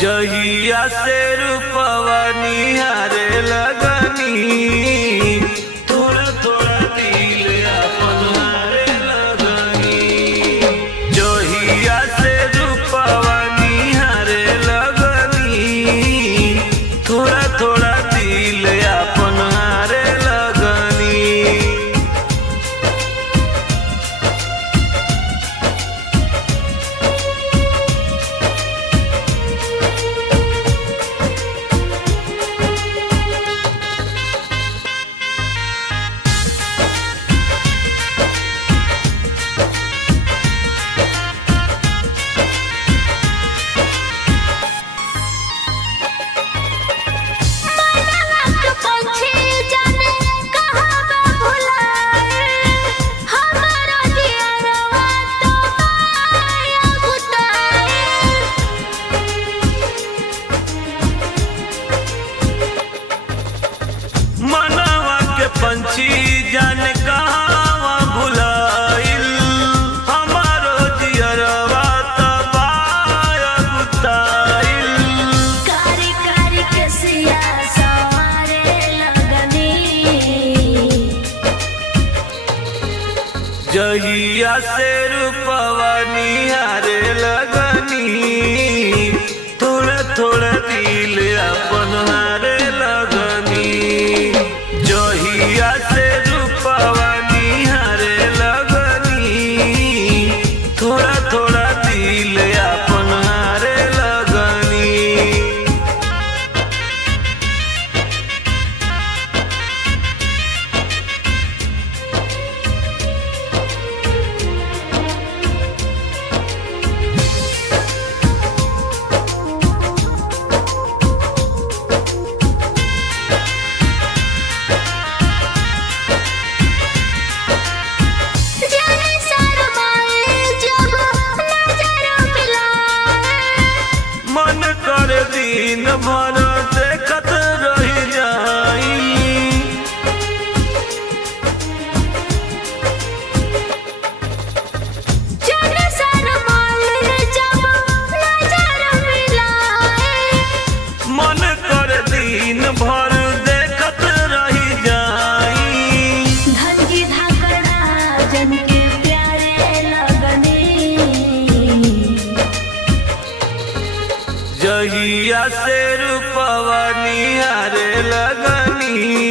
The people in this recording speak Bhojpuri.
जहिया से रूपवा निहारे लगनी, थोड़ा थोड़ा दिल अपन हारे लगनी। जहिया से रूपवा निहारे लगनी, थोड़ा थोड़ा दिल अपन हारे लगनी। पंछी जाने कहाँ भुलाइल, हमारो जियरवा तबाया गुताइल। कारी कारी के सिया सवारे लगनी, जहिया से रूपवा निहारे लगनी, थोड़ा थोड़ा दिल अपन हारे लगनी। जहिया से रूपवा निहारे लगनी, थोड़ा थोड़ा दिल अपन हारे लगनी। जाने शरमाए जब नजर मिलाए, मन कर दिन भर देखत रह जाई। जाने शरमाए जब नजर मिलाए, मन कर दिन भर देखत रह जाई। धन की धाकड़ा जन के प्यारे लगनी, जहिया से रूपवा निहारे लगनी,